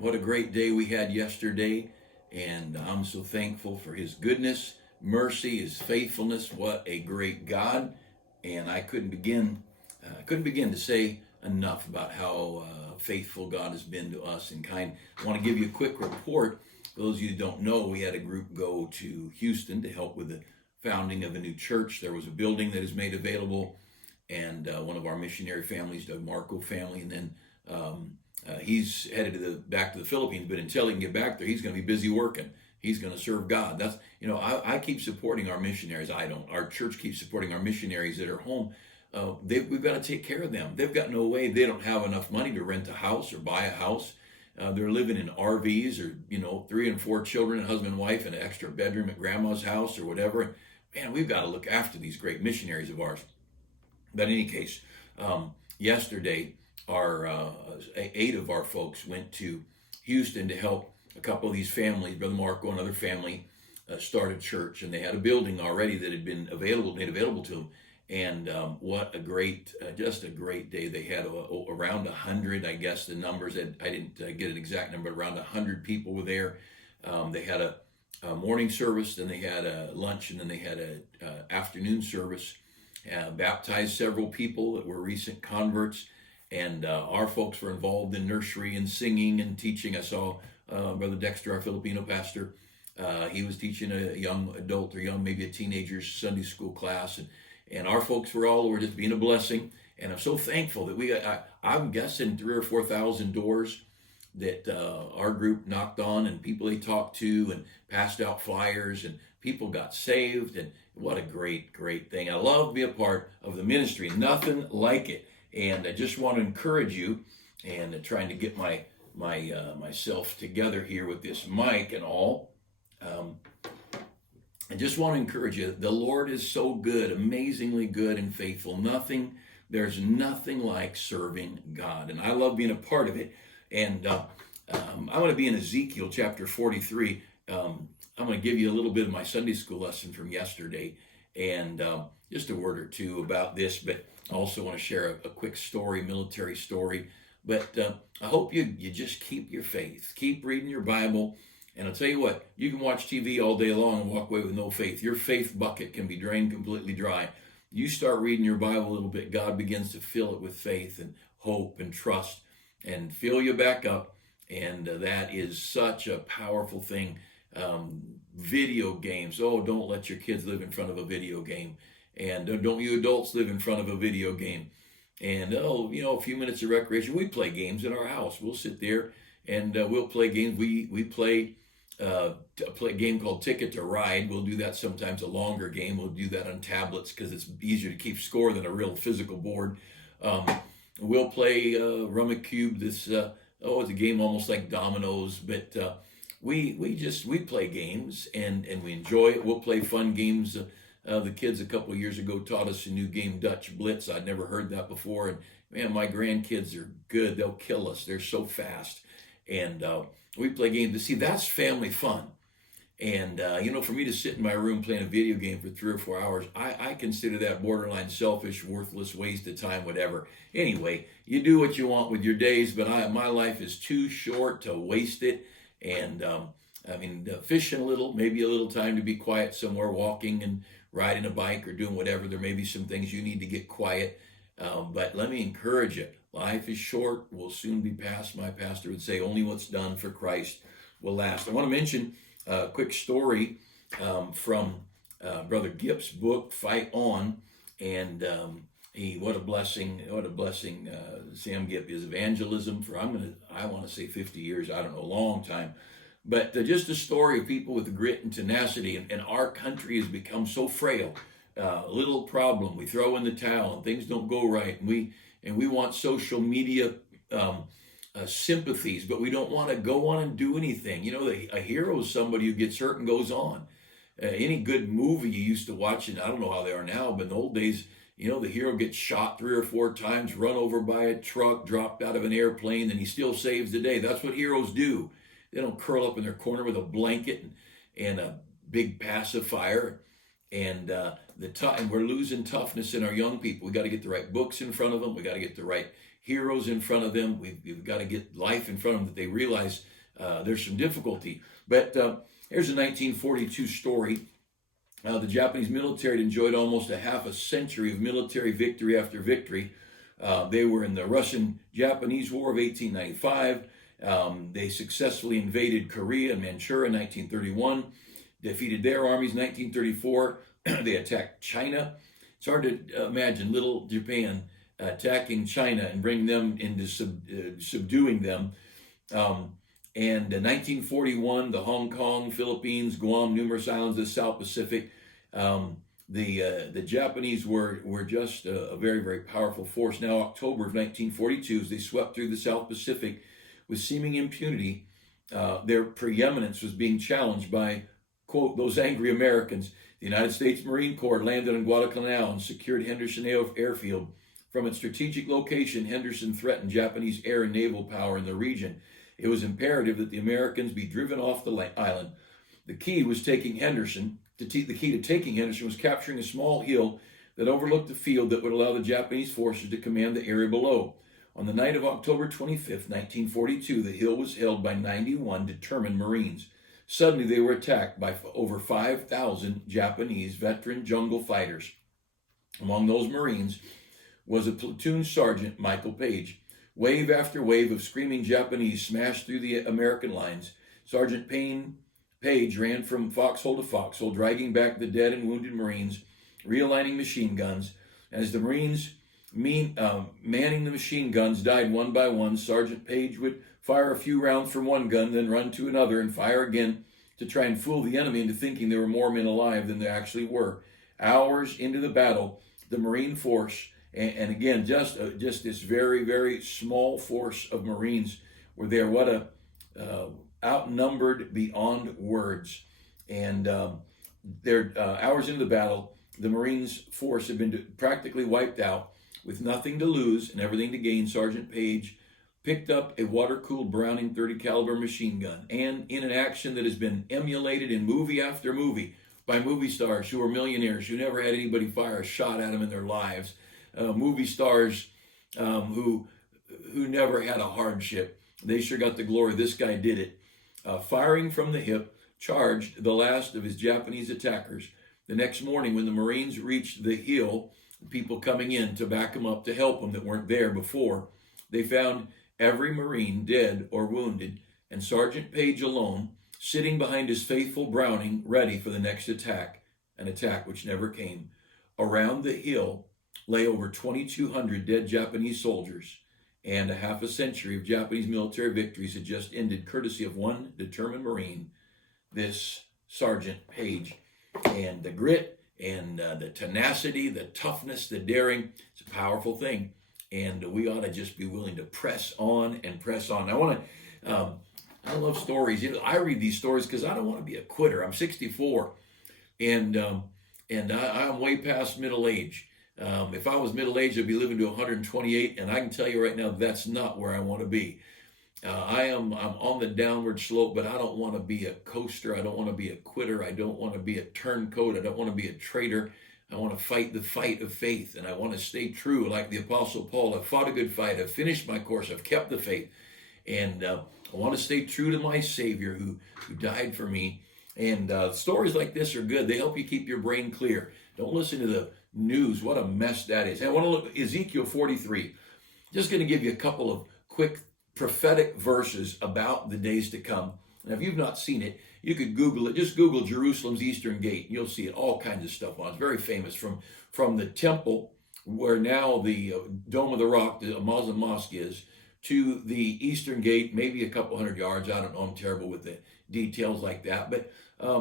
What a great day we had yesterday, and I'm so thankful for His goodness, mercy, His faithfulness. What a great God! And I couldn't begin to say enough about how faithful God has been to us and kind. I want to give you a quick report. For those of you who don't know, we had a group go to Houston to help with the founding of a new church. There was a building that is made available, and one of our missionary families, Doug Marco family, and then he's headed back to the Philippines. But until he can get back there, he's going to be busy working. He's going to serve God. That's I keep supporting our missionaries. I don't. Our church keeps supporting our missionaries that are home. We've got to take care of them. They've got no way. They don't have enough money to rent a house or buy a house. They're living in RVs, or 3 and 4 children, a husband and wife, and an extra bedroom at grandma's house or whatever. Man, we've got to look after these great missionaries of ours. But in any case, yesterday, our 8 of our folks went to Houston to help a couple of these families. Brother Marco, another family, started church, and they had a building already that had been made available to them. And what a great, just a great day. They had around 100, I guess the numbers, I didn't get an exact number, around 100 people were there. They had a morning service, then they had a lunch, and then they had a afternoon service. Baptized several people that were recent converts, and our folks were involved in nursery and singing and teaching. I saw Brother Dexter, our Filipino pastor. He was teaching a young adult or maybe a teenager's Sunday school class, and our folks were just being a blessing. And I'm so thankful that I'm guessing 3,000 or 4,000 doors that our group knocked on, and people they talked to, and passed out flyers, and people got saved. And what a great, great thing. I love to be a part of the ministry. Nothing like it. And I just want to encourage you, and trying to get myself together here with this mic and all. I just want to encourage you. The Lord is so good, amazingly good and faithful. There's nothing like serving God. And I love being a part of it. And I want to be in Ezekiel chapter 43. I'm going to give you a little bit of my Sunday school lesson from yesterday, and just a word or two about this, but I also want to share a quick story, military story. But I hope you just keep your faith, keep reading your Bible. And I'll tell you what, you can watch TV all day long and walk away with no faith. Your faith bucket can be drained completely dry. You start reading your Bible a little bit, God begins to fill it with faith and hope and trust and fill you back up. And that is such a powerful thing. Video games. Oh, don't let your kids live in front of a video game. And don't you adults live in front of a video game. And, a few minutes of recreation. We play games in our house. We'll sit there and we'll play games. We play a game called Ticket to Ride. We'll do that sometimes, a longer game. We'll do that on tablets because it's easier to keep score than a real physical board. We'll play Rummikub. It's a game almost like dominoes, but we play games and we enjoy it. We'll play fun games. The kids a couple of years ago taught us a new game, Dutch Blitz. I'd never heard that before, and man, my grandkids are good. They'll kill us. They're so fast. And we play games. See, that's family fun. And, for me to sit in my room playing a video game for 3 or 4 hours, I consider that borderline selfish, worthless, waste of time, whatever. Anyway, you do what you want with your days, but my life is too short to waste it. And, fishing a little, maybe a little time to be quiet somewhere, walking and riding a bike or doing whatever. There may be some things you need to get quiet. But let me encourage you. Life is short, will soon be past. My pastor would say, only what's done for Christ will last. I want to mention a quick story from Brother Gipp's book, Fight On. And what a blessing, Sam Gipp, his evangelism for, I want to say 50 years, I don't know, a long time. But just a story of people with grit and tenacity. And our country has become so frail. Little problem, we throw in the towel and things don't go right. And we want social media sympathies, but we don't want to go on and do anything. A hero is somebody who gets hurt and goes on. Any good movie you used to watch, and I don't know how they are now, but in the old days, the hero gets shot 3 or 4 times, run over by a truck, dropped out of an airplane, and he still saves the day. That's what heroes do. They don't curl up in their corner with a blanket and a big pacifier. And and we're losing toughness in our young people. We got to get the right books in front of them. We got to get the right heroes in front of them. We've got to get life in front of them that they realize there's some difficulty. But here's a 1942 story. The Japanese military had enjoyed almost a half a century of military victory after victory. They were in the Russian-Japanese War of 1895. They successfully invaded Korea and Manchuria in 1931, defeated their armies in 1934. They attacked China. It's hard to imagine little Japan attacking China and bringing them into subduing them. And in 1941, the Hong Kong, Philippines, Guam, numerous islands of the South Pacific, the Japanese were just a very, very powerful force. Now, October of 1942, as they swept through the South Pacific with seeming impunity, their preeminence was being challenged by, quote, those angry Americans. The United States Marine Corps landed on Guadalcanal and secured Henderson Airfield. From its strategic location, Henderson threatened Japanese air and naval power in the region. It was imperative that the Americans be driven off the island. The key to taking Henderson was capturing a small hill that overlooked the field that would allow the Japanese forces to command the area below. On the night of October 25th, 1942, the hill was held by 91 determined Marines. Suddenly, they were attacked by over 5,000 Japanese veteran jungle fighters. Among those Marines was a platoon sergeant, Michael Page. Wave after wave of screaming Japanese smashed through the American lines. Sergeant Page ran from foxhole to foxhole, dragging back the dead and wounded Marines, realigning machine guns. As the Marines manning the machine guns died one by one, Sergeant Page would fire a few rounds from one gun, then run to another and fire again to try and fool the enemy into thinking there were more men alive than there actually were. Hours into the battle, the Marine force, and again, just this very, very small force of Marines were there. What a outnumbered beyond words. And they're hours into the battle, the Marines force had been practically wiped out. With nothing to lose and everything to gain, Sergeant Page picked up a water-cooled Browning 30 caliber machine gun, and in an action that has been emulated in movie after movie by movie stars who are millionaires, who never had anybody fire a shot at them in their lives, movie stars who never had a hardship, they sure got the glory. This guy did it. Firing from the hip, charged the last of his Japanese attackers. The next morning, when the Marines reached the hill, people coming in to back them up to help them that weren't there before, they found every Marine dead or wounded, and Sergeant Page alone sitting behind his faithful Browning, ready for the next attack, an attack which never came. Around the hill lay over 2,200 dead Japanese soldiers, and a half a century of Japanese military victories had just ended, courtesy of one determined Marine, this Sergeant Page. And the grit and the tenacity, the toughness, the daring, it's a powerful thing. And we ought to just be willing to press on and press on. I love stories. I read these stories because I don't want to be a quitter. I'm 64, and I'm way past middle age. If I was middle aged, I'd be living to 128, and I can tell you right now that's not where I want to be. I'm on the downward slope, but I don't want to be a coaster. I don't want to be a quitter. I don't want to be a turncoat. I don't want to be a traitor. I want to fight the fight of faith, and I want to stay true like the Apostle Paul. I've fought a good fight. I've finished my course. I've kept the faith. And I want to stay true to my Savior who died for me. And stories like this are good. They help you keep your brain clear. Don't listen to the news. What a mess that is. I want to look at Ezekiel 43. Just going to give you a couple of quick prophetic verses about the days to come. Now, if you've not seen it, you could Google it. Just Google Jerusalem's Eastern Gate. You'll see it. All kinds of stuff on it. It's very famous from the temple, where now the Dome of the Rock, the Muslim mosque is, to the Eastern Gate, maybe a couple hundred yards. I don't know. I'm terrible with the details like that. But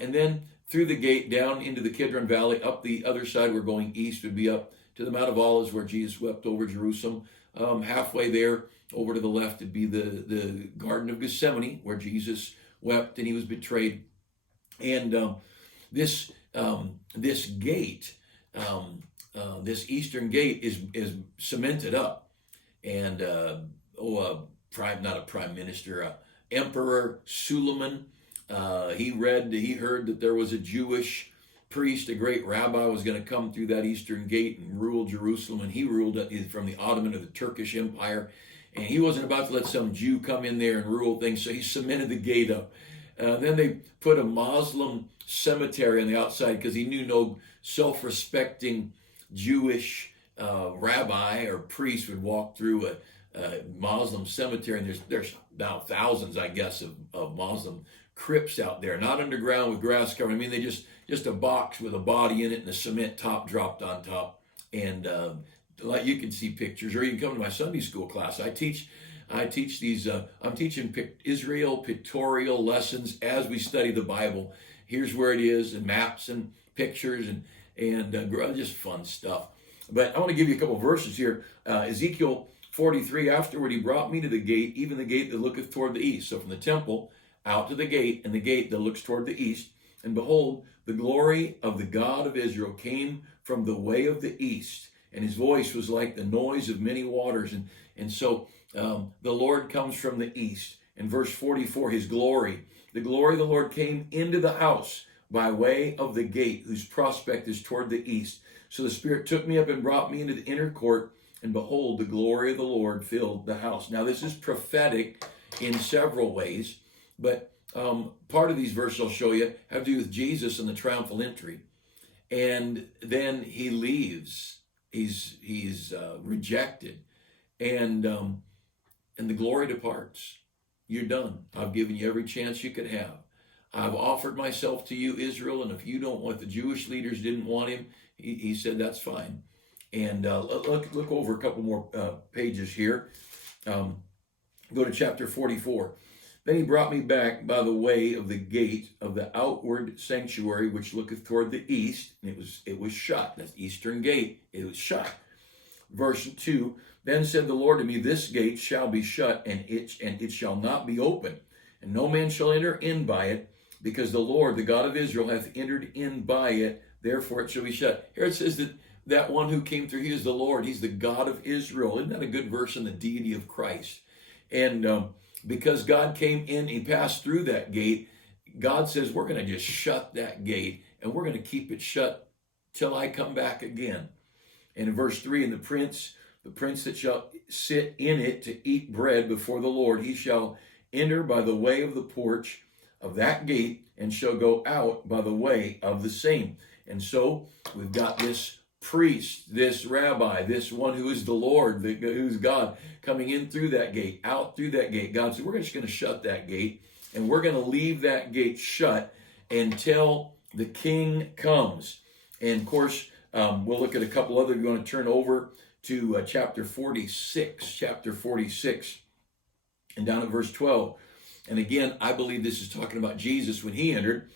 and then through the gate down into the Kidron Valley, up the other side, we're going east, would be up to the Mount of Olives where Jesus wept over Jerusalem. Halfway there, over to the left, would be the Garden of Gethsemane, where Jesus wept and he was betrayed. And this gate, this Eastern Gate is cemented up. And not a prime minister, Emperor Suleiman, he heard that there was a Jewish priest, a great rabbi, was going to come through that eastern gate and rule Jerusalem. And he ruled from the Ottoman or the Turkish Empire. And he wasn't about to let some Jew come in there and rule things, so he cemented the gate up. Then they put a Muslim cemetery on the outside because he knew no self-respecting Jewish rabbi or priest would walk through a Muslim cemetery. And there's now thousands, I guess, of Muslim crypts out there, not underground with grass cover. I mean, they just a box with a body in it and a cement top dropped on top. And like you can see pictures, or you can come to my Sunday school class. I teach these. I'm teaching Israel pictorial lessons as we study the Bible. Here's where it is, and maps and pictures and just fun stuff. But I want to give you a couple of verses here. Ezekiel 43. Afterward, he brought me to the gate, even the gate that looketh toward the east. So from the temple out to the gate, and the gate that looks toward the east. And behold, the glory of the God of Israel came from the way of the east, and his voice was like the noise of many waters. And so the Lord comes from the east. In verse 44, his glory, the glory of the Lord came into the house by way of the gate, whose prospect is toward the east. So the Spirit took me up and brought me into the inner court, and behold, the glory of the Lord filled the house. Now this is prophetic in several ways, but part of these verses I'll show you have to do with Jesus and the triumphal entry. And then he leaves. He's rejected, and the glory departs. You're done. I've given you every chance you could have. I've offered myself to you, Israel, and if you don't want, the Jewish leaders didn't want him, he said, that's fine. And look over a couple more pages here. Go to chapter 44. Then he brought me back by the way of the gate of the outward sanctuary, which looketh toward the east. And it was shut. That's eastern gate. It was shut. Verse 2, then said the Lord to me, this gate shall be shut, and it shall not be open, and no man shall enter in by it, because the Lord, the God of Israel, hath entered in by it, therefore it shall be shut. Here it says that one who came through, he is the Lord. He's the God of Israel. Isn't that a good verse in the deity of Christ? And because God came in, he passed through that gate, God says, we're going to just shut that gate, and we're going to keep it shut till I come back again. And in verse 3, and the prince that shall sit in it to eat bread before the Lord, he shall enter by the way of the porch of that gate, and shall go out by the way of the same. And so we've got this priest, this rabbi, this one who is the Lord, who's God, coming in through that gate, out through that gate. God said, we're just going to shut that gate, and we're going to leave that gate shut until the king comes. And of course, we'll look at a couple other. We're going to turn over to chapter 46, and down at verse 12. And again, I believe this is talking about Jesus when he entered.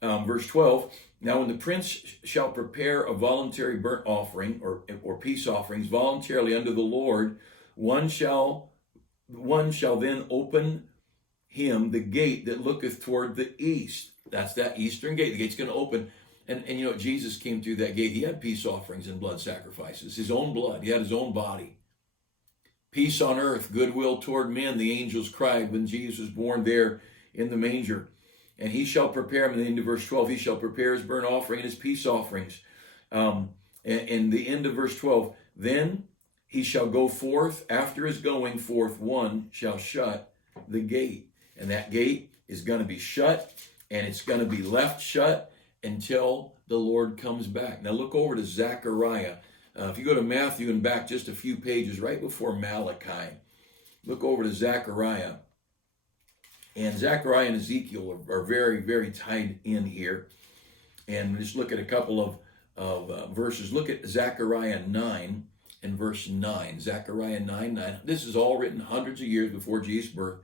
Verse 12, now when the prince shall prepare a voluntary burnt offering or peace offerings voluntarily unto the Lord, one shall then open him the gate that looketh toward the east. That's that eastern gate. The gate's going to open. And you know, Jesus came through that gate. He had peace offerings and blood sacrifices, his own blood. He had his own body. Peace on earth, goodwill toward men, the angels cried when Jesus was born there in the manger. And he shall prepare, in the end of verse 12, he shall prepare his burnt offering and his peace offerings. And the end of verse 12, then he shall go forth, after his going forth, one shall shut the gate. And that gate is going to be shut, and it's going to be left shut until the Lord comes back. Now look over to Zechariah. If you go to Matthew and back just a few pages, right before Malachi, look over to Zechariah. And Zechariah and Ezekiel are very, very tied in here. And just look at a couple of verses. Look at Zechariah 9 and verse 9. Zechariah 9:9. This is all written hundreds of years before Jesus' birth.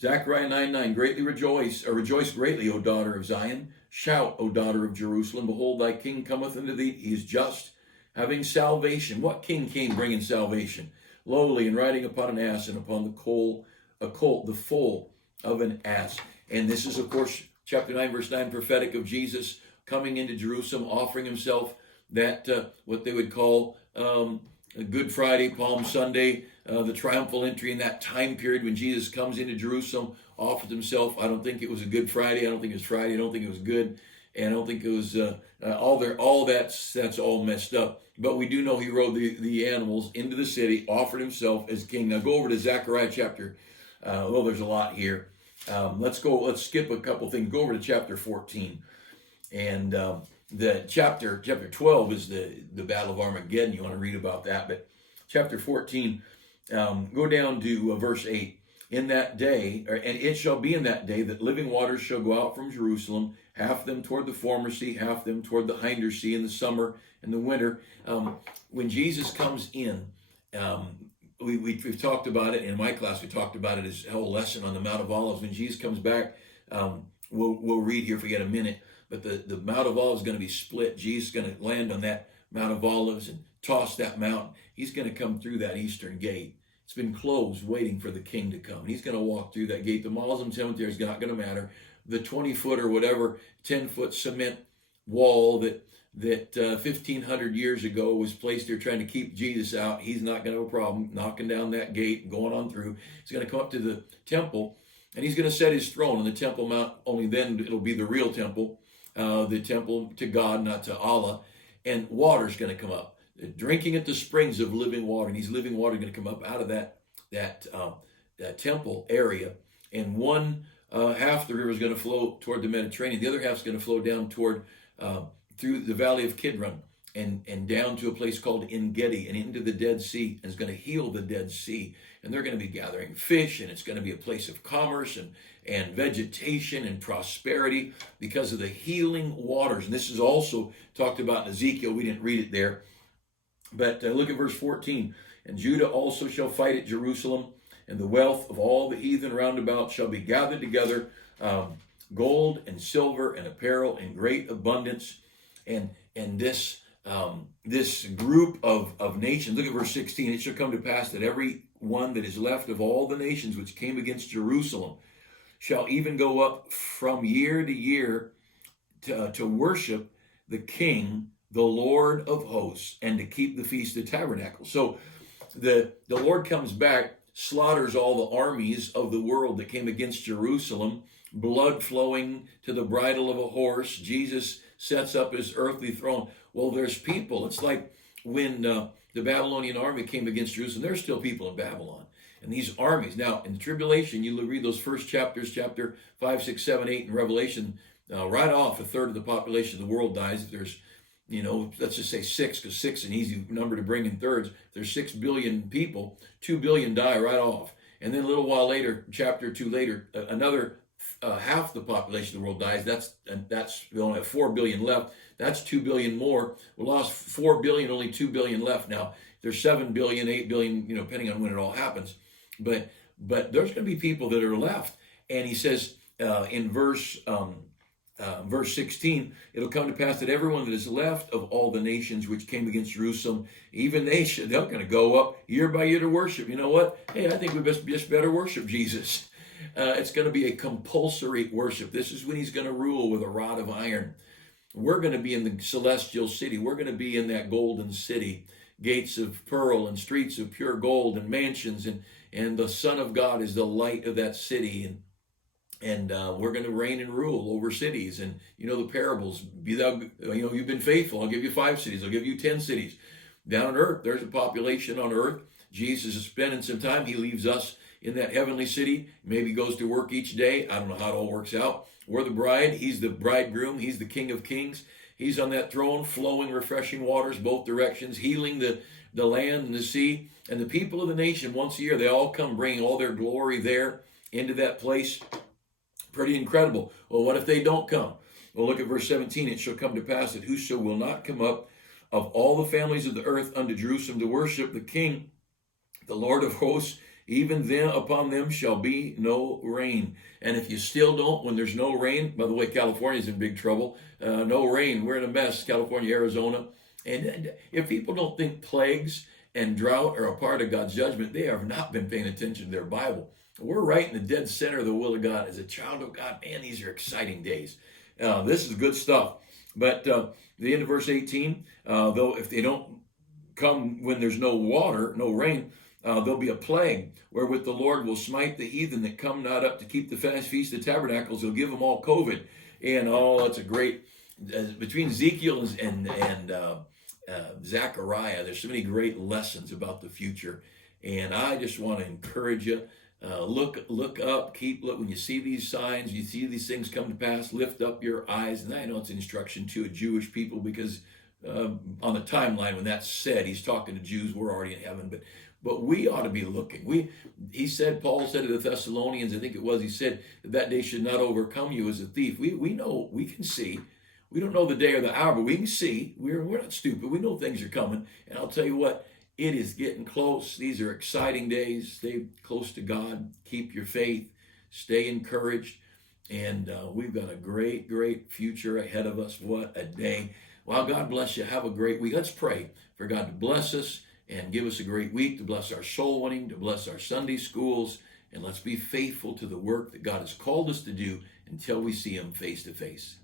Zechariah 9:9. Greatly rejoice, or rejoice greatly, O daughter of Zion. Shout, O daughter of Jerusalem. Behold, thy king cometh unto thee. He is just, having salvation. What king came bringing salvation? Lowly and riding upon an ass, and upon a colt, the foal of an ass. And this is, of course, chapter 9, verse 9, prophetic of Jesus coming into Jerusalem, offering himself that, what they would call Good Friday, Palm Sunday, the triumphal entry in that time period when Jesus comes into Jerusalem, offers himself. I don't think it was a Good Friday. I don't think it was Friday. I don't think it was good. and I don't think it was all that's all messed up. But we do know he rode the animals into the city, offered himself as king. Now go over to Zechariah chapter. Well, there's a lot here. Let's skip a couple things. Go over to chapter 14, and the chapter 12 is the Battle of Armageddon. You want to read about that, but chapter 14, go down to verse 8. In that day, and it shall be in that day that living waters shall go out from Jerusalem, half them toward the former sea, half them toward the hinder sea, in the summer and the winter. When Jesus comes in, we've talked about it in my class. We talked about it as a whole lesson on the Mount of Olives. When Jesus comes back, we'll read here if we get a minute. But the Mount of Olives is going to be split. Jesus is going to land on that Mount of Olives and toss that mountain. He's going to come through that eastern gate. It's been closed, waiting for the king to come. He's going to walk through that gate. The Muslim cemetery is not going to matter. The 20-foot or whatever, 10-foot cement wall that 1,500 years ago was placed there trying to keep Jesus out. He's not going to have a problem knocking down that gate, going on through. He's going to come up to the temple, and he's going to set his throne on the Temple Mount. Only then it'll be the real temple, the temple to God, not to Allah. And water's going to come up. Drinking at the springs of living water, and these living water are going to come up out of that temple area, and one half the river is going to flow toward the Mediterranean. The other half is going to flow down toward through the valley of Kidron and down to a place called En-Gedi and into the Dead Sea, and it's going to heal the Dead Sea. And they're going to be gathering fish, and it's going to be a place of commerce and vegetation and prosperity because of the healing waters. And this is also talked about in Ezekiel. We didn't read it there. But look at verse 14. And Judah also shall fight at Jerusalem, and the wealth of all the heathen round about shall be gathered together, gold and silver and apparel in great abundance. And this group of nations, look at verse 16. It shall come to pass that every one that is left of all the nations which came against Jerusalem shall even go up from year to year to worship the King, the Lord of hosts, and to keep the Feast of Tabernacles. So the Lord comes back, slaughters all the armies of the world that came against Jerusalem, blood flowing to the bridle of a horse. Jesus sets up his earthly throne. Well, there's people. It's like when the Babylonian army came against Jerusalem, there's still people in Babylon. And these armies, now in the tribulation, you read those first chapters, chapter 5, 6, 7, 8 in Revelation, right off, a third of the population of the world dies. If there's, let's just say 6, because 6 is an easy number to bring in thirds. If there's 6 billion people, 2 billion die right off. And then a little while later, chapter 2 later, another half the population of the world dies. That's we only have 4 billion left. That's 2 billion more. We lost 4 billion, only 2 billion left. Now there's 7 billion, 8 billion, depending on when it all happens. But there's going to be people that are left. And he says in verse 16, it'll come to pass that everyone that is left of all the nations which came against Jerusalem, even they're going to go up year by year to worship. You know what? Hey, I think we just better worship Jesus. It's going to be a compulsory worship. This is when he's going to rule with a rod of iron. We're going to be in the celestial city. We're going to be in that golden city, gates of pearl and streets of pure gold and mansions. And the Son of God is the light of that city. And we're going to reign and rule over cities. And the parables, be thou, you've been faithful. I'll give you 5 cities. I'll give you 10 cities. Down on earth, there's a population on earth. Jesus is spending some time. He leaves us in that heavenly city. Maybe goes to work each day. I don't know how it all works out. We're the bride. He's the bridegroom. He's the King of Kings. He's on that throne, flowing refreshing waters both directions, healing the land and the sea. And the people of the nation, once a year, they all come bringing all their glory there into that place. Pretty incredible. Well, what if they don't come? Well, look at verse 17. It shall come to pass that whoso will not come up of all the families of the earth unto Jerusalem to worship the King, the Lord of hosts, even then upon them shall be no rain. And if you still don't, when there's no rain, by the way, California's in big trouble. No rain. We're in a mess, California, Arizona. And if people don't think plagues and drought are a part of God's judgment, they have not been paying attention to their Bible. We're right in the dead center of the will of God. As a child of God, man, these are exciting days. This is good stuff. But the end of verse 18, though if they don't come when there's no water, no rain, there'll be a plague wherewith the Lord will smite the heathen that come not up to keep the Feast of Tabernacles. He'll give them all COVID. And that's a great between Ezekiel and Zechariah, there's so many great lessons about the future, and I just want to encourage you. Look up, look when you see these signs, you see these things come to pass, lift up your eyes. And I know it's an instruction to a Jewish people because on the timeline when that's said, he's talking to Jews. We're already in heaven, but we ought to be looking. Paul said to the Thessalonians, I think it was, he said that day should not overcome you as a thief. We know, we can see. We don't know the day or the hour, but we can see. We're not stupid. We know things are coming. And I'll tell you what, it is getting close. These are exciting days. Stay close to God. Keep your faith. Stay encouraged. And we've got a great, great future ahead of us. What a day. Well, God bless you. Have a great week. Let's pray for God to bless us and give us a great week, to bless our soul winning, to bless our Sunday schools. And let's be faithful to the work that God has called us to do until we see him face to face.